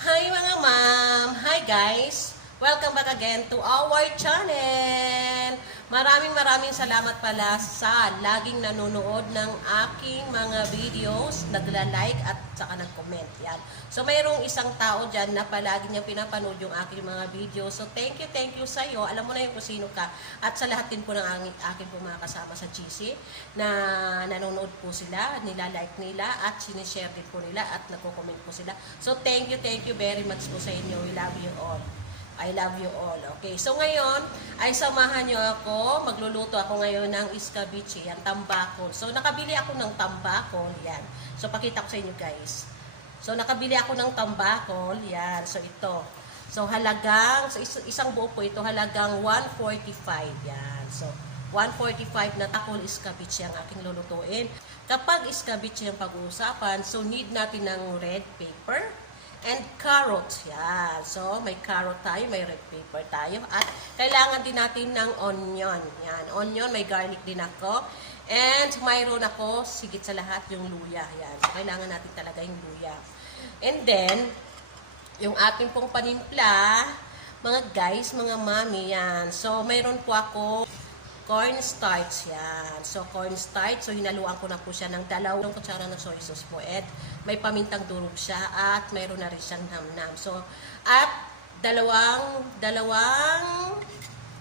Hi mga ma'am! Hi guys! Welcome back again to our channel! Maraming salamat pala sa laging nanonood ng aking mga videos, nagla-like at saka nag-comment. Yan. So mayroong isang tao dyan na palagi niyang pinapanood yung aking mga videos. So thank you sa iyo. Alam mo na yung kung sino ka. At sa lahat din po ng aking po mga kasama sa GC na nanonood po sila, nila-like nila at sinishare din po nila at nagko-comment po sila. So thank you very much po sa inyo. We love you all. I love you all. Okay, so ngayon ay samahan nyo ako. Magluluto ako ngayon ng escabeche, yan, tambakol. So nakabili ako ng tambakol, yan. So pakita ko sa inyo guys. So nakabili ako ng tambakol, yan. So ito. So halagang, so isang buo po ito, halagang 145, yan. So 145 na takol escabeche ang aking lulutuin. Kapag escabeche ang pag-uusapan, so need natin ng red paper and carrots. Yan. So, may carrot tayo, may red pepper tayo. At kailangan din natin ng onion. Yan. Onion, may garlic din ako. And mayroon ako, sigit sa lahat, yung luya. Yan. So, kailangan natin talaga yung luya. And then, yung ating pong panimpla, mga guys, mga mami, yan. So, mayroon po ako cornstarch, yan. So, cornstarch. So, hinaluan ko na po siya ng 2 kutsara na soy sauce po. At may pamintang durog siya at mayroon na rin siyang namnam. So, at dalawang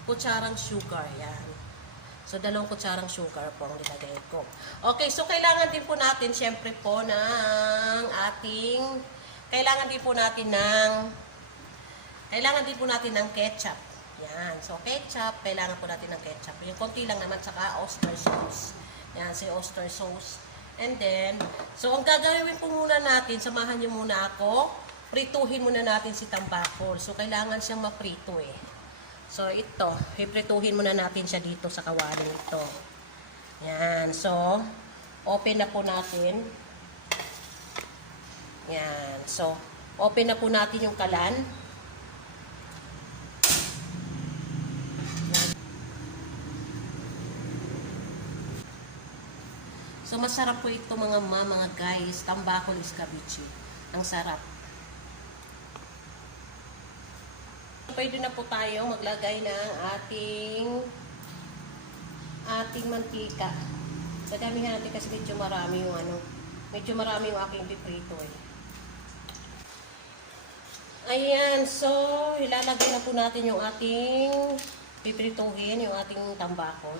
kutsarang sugar, yan. So, 2 kutsarang sugar po ang nilagay ko. Okay, so kailangan din po natin, syempre po, kailangan din po natin ng ketchup. Yan. So, ketchup, kailangan po natin ng ketchup. Yung konti lang naman, saka oyster sauce. Yan, si oyster sauce. And then, so, ang gagawin po muna natin, samahan nyo muna ako, prituhin muna natin si tambakol. So, kailangan siyang maprito eh. So, ito, iprituhin muna natin siya dito sa kawaling ito. Yan. So, open na po natin. Yan. So, open na po natin yung kalan. So, masarap po ito mga guys, tambakol escabeche. Ang sarap. Pwede na po tayo maglagay ng ating mantika. So, damihan natin kasi medyo marami yung aking piprito eh. Ayan, so, ilalagay na po natin yung ating piprituhin, yung ating tambakol.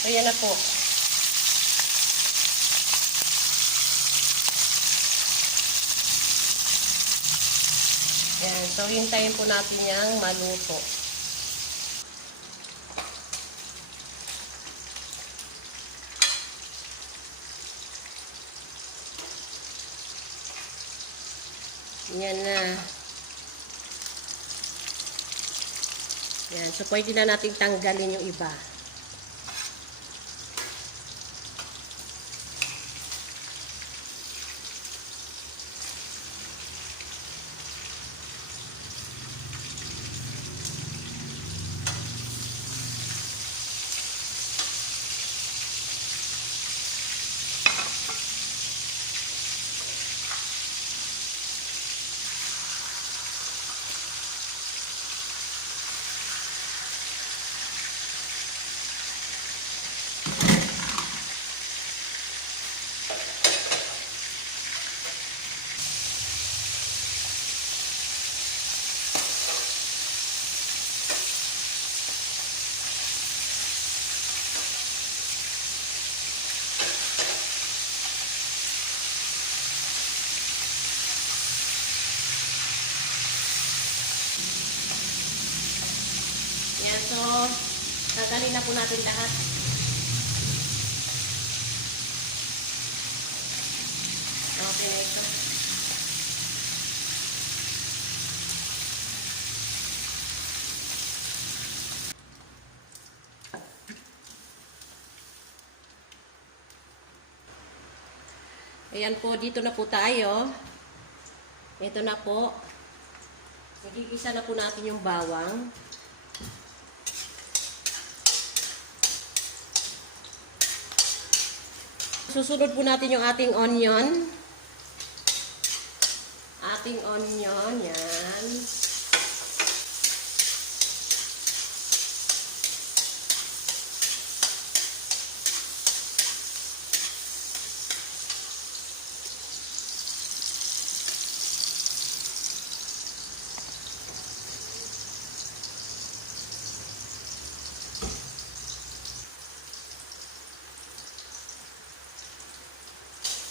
Ayan na po. Ayan. So, hintayin po natin yung maluto. Ayan na. Ayan. So, pwede na natin tanggalin yung iba. Ayan, so, tanggalin na po natin lahat. Okay na ito. Ayan po, dito na po tayo. Ito na po. Nagigisa na po natin yung bawang. Susunod po natin yung ating onion. Ating onion, yan.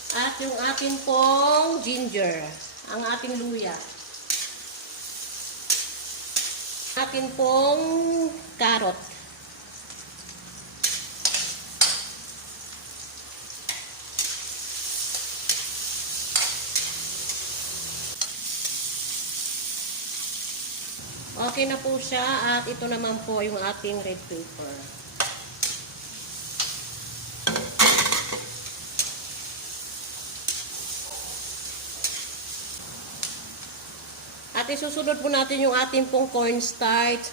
At yung ating pong ginger, ang ating luya. Ating pong carrot. Okay na po siya at ito naman po yung ating red pepper. At isusunod po natin yung ating pong cornstarch.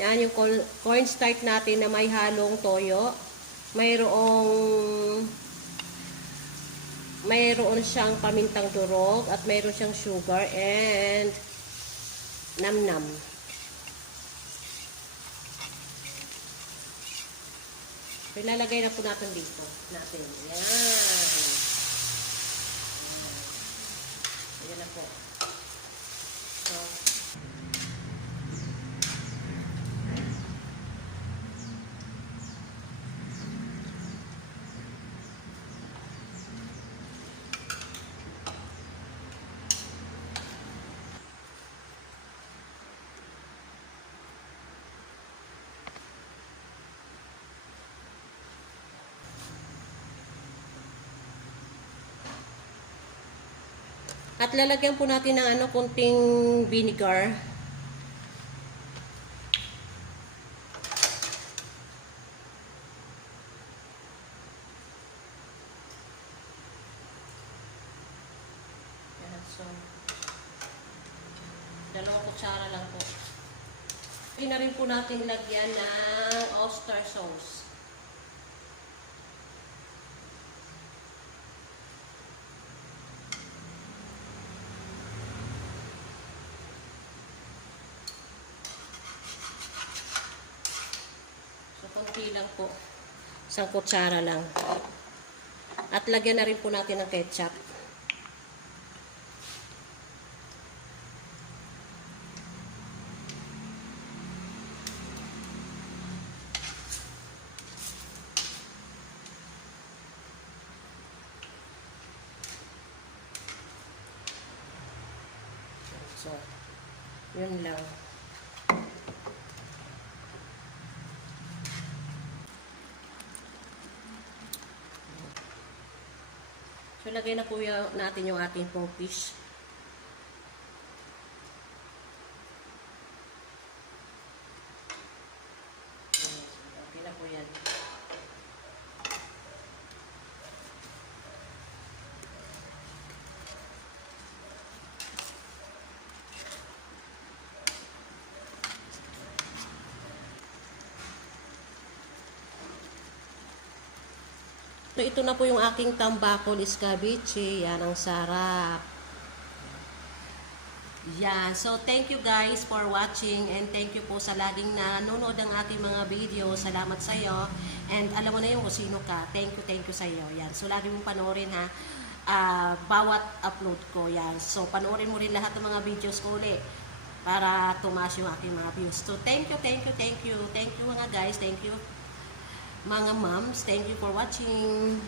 Yan yung cornstarch natin na may halong toyo. Mayroon siyang pamintang durog at mayroon siyang sugar and namnam. So, ilalagay na po natin dito. Yan. Ayan na po. So, at lalagyan po natin ng kunting vinegar. Yan, so, 2 kutsara lang po. Pwede na rin po natin lagyan ng oyster sauce. Konti lang po. 1 kutsara lang. At lagyan na rin po natin ng ketchup. So, yun lang. So, lagay na po natin yung ating pong fish. Okay na po yan. So, ito na po yung aking tambakol escabeche. Yan, ang sarap. Yan. So, thank you guys for watching and thank you po sa laging nanonood ng ating mga video. Salamat sa iyo. And alam mo na yung kung sino ka. Thank you sa iyo. Yan. So, lagi mong panoorin ha. Bawat upload ko. Yan. So, panoorin mo rin lahat ng mga videos ko ulit para tumaas yung aking mga views. So, thank you. Thank you mga guys. Thank you mga moms. Thank you for watching.